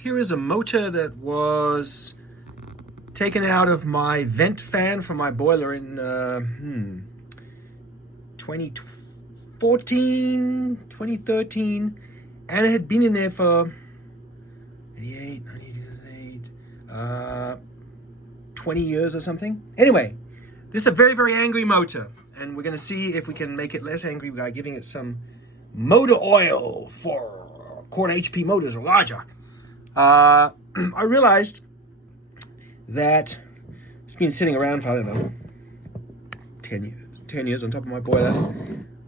Here is a motor that was taken out of my vent fan from my boiler in 2014, 2013, and it had been in there for 88, 98, 20 years or something. Anyway, this is a very, very angry motor, and we're going to see if we can make it less angry by giving it some motor oil for quarter HP motors or larger. I realized that it's been sitting around for, I don't know, 10 years on top of my boiler.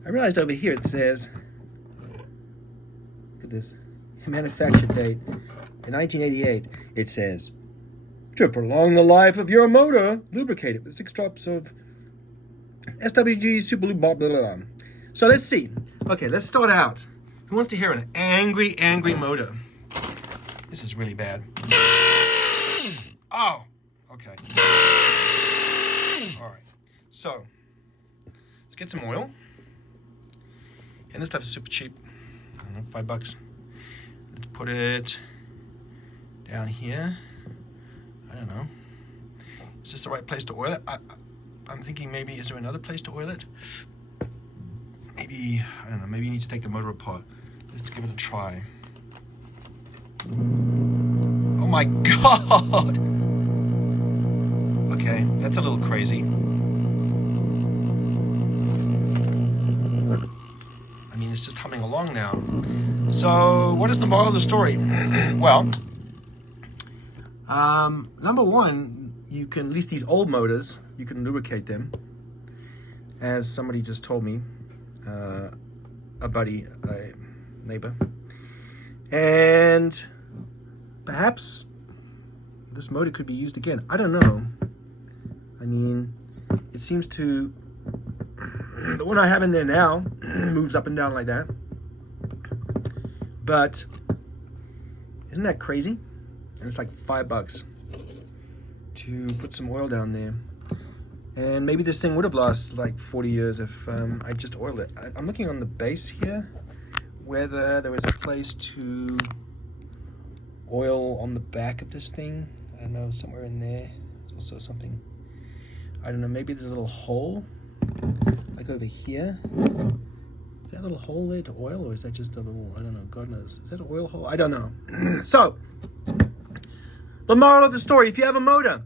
I realized over here it says, look at this, manufacture date, in 1988, it says, to prolong the life of your motor, lubricate it with 6 drops of SWG Super Lube, blah, blah, blah. So let's see. Okay, let's start out. Who wants to hear an angry, angry motor? This is really bad. Oh, okay. All right. So, let's get some oil. And this stuff is super cheap. I don't know, $5. Let's put it down here. I don't know. Is this the right place to oil it? I'm thinking maybe, is there another place to oil it? Maybe, I don't know, maybe you need to take the motor apart. Let's give it a try. Oh my God! Okay, that's a little crazy. I mean, it's just humming along now. So, what is the moral of the story? Well, number one, you can, at least these old motors, you can lubricate them. As somebody just told me, a buddy, a neighbor. And perhaps this motor could be used again. I don't know. I mean, it seems to, the one I have in there now moves up and down like that. But isn't that crazy? And it's like $5 to put some oil down there. And maybe this thing would have lasted like 40 years if I just oiled it. I'm looking on the base here, whether there was a place to oil on the back of this thing. I don't know, somewhere in there. There's also something, I don't know, maybe there's a little hole, like over here. Is that a little hole there to oil, or is that just a little, I don't know, God knows. Is that an oil hole? I don't know. So, the moral of the story, if you have a motor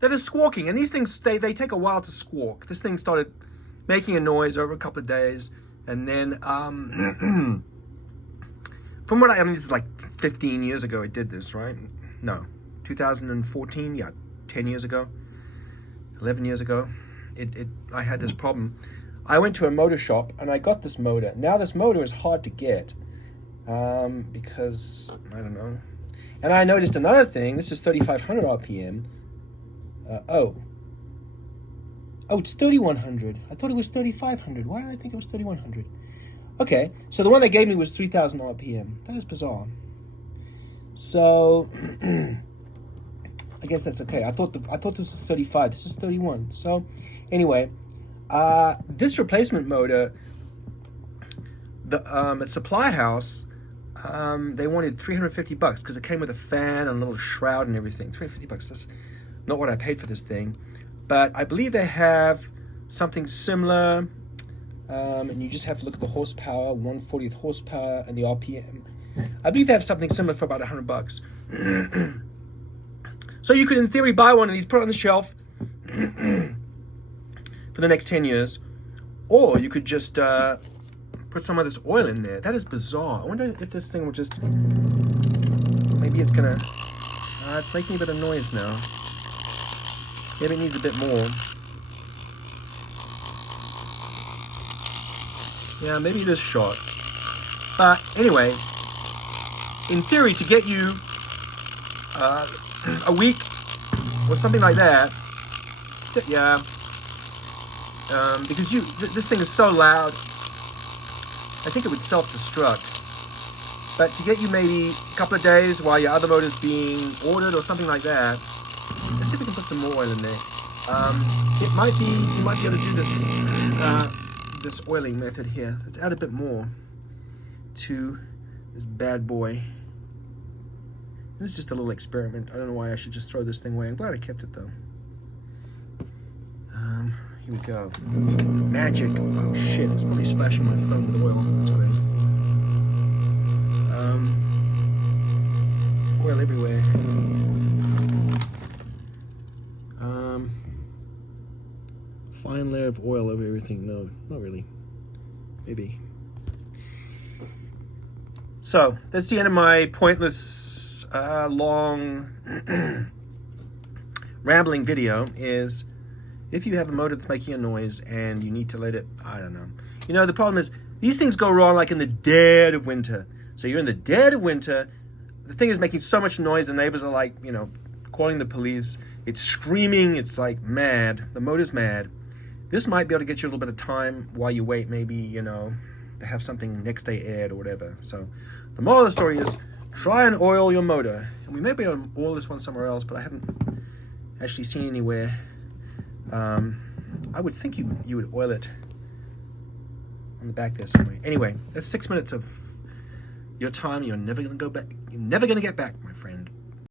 that is squawking, and these things, they take a while to squawk. This thing started making a noise over a couple of days, and then, from what I mean, this is like 15 years ago it did this, right? No, 2014, yeah, 10 years ago, 11 years ago, I had this problem. I went to a motor shop, and I got this motor. Now, this motor is hard to get, because, I don't know. And I noticed another thing. This is 3,500 RPM. It's 3,100. I thought it was 3,500. Why did I think it was 3,100? Okay, so the one they gave me was 3,000 RPM. That is bizarre. So, I guess that's okay. I thought this was 35. This is 31. So, anyway, this replacement motor, at Supply House, they wanted $350 because it came with a fan and a little shroud and everything. $350. That's not what I paid for this thing, but I believe they have something similar, and you just have to look at the horsepower, 1/40th horsepower, and the RPM. I believe they have something similar for about $100. So you could, in theory, buy one of these, put it on the shelf for the next 10 years, or you could just put some of this oil in there. That is bizarre. I wonder if this thing will just, maybe it's gonna, it's making a bit of noise now. Maybe it needs a bit more. Yeah, maybe this shot. But anyway, in theory, to get you a week or something like that, yeah, because this thing is so loud, I think it would self-destruct. But to get you maybe a couple of days while your other motor's being ordered or something like that, let's see if we can put some more oil in there. You might be able to do this this oiling method here. Let's add a bit more to this bad boy. It's just a little experiment. I don't know why I should just throw this thing away. I'm glad I kept it though. Here we go. Magic. Oh shit, it's probably splashing my phone with oil. That's great. Oil everywhere. Fine layer of oil over everything. No, not really. Maybe. So that's the end of my pointless, long, rambling video. Is if you have a motor that's making a noise and you need to let it, I don't know. You know, the problem is these things go wrong like in the dead of winter. So you're in the dead of winter. The thing is making so much noise. The neighbors are like, you know, calling the police. It's screaming. It's like mad. The motor's mad. This might be able to get you a little bit of time while you wait, maybe, you know, to have something next day aired or whatever. So the moral of the story is try and oil your motor. And we may be able to oil this one somewhere else, but I haven't actually seen anywhere. I would think you would oil it on the back there somewhere. Anyway, that's 6 minutes of your time you're never going to go back. You're never going to get back, my friend.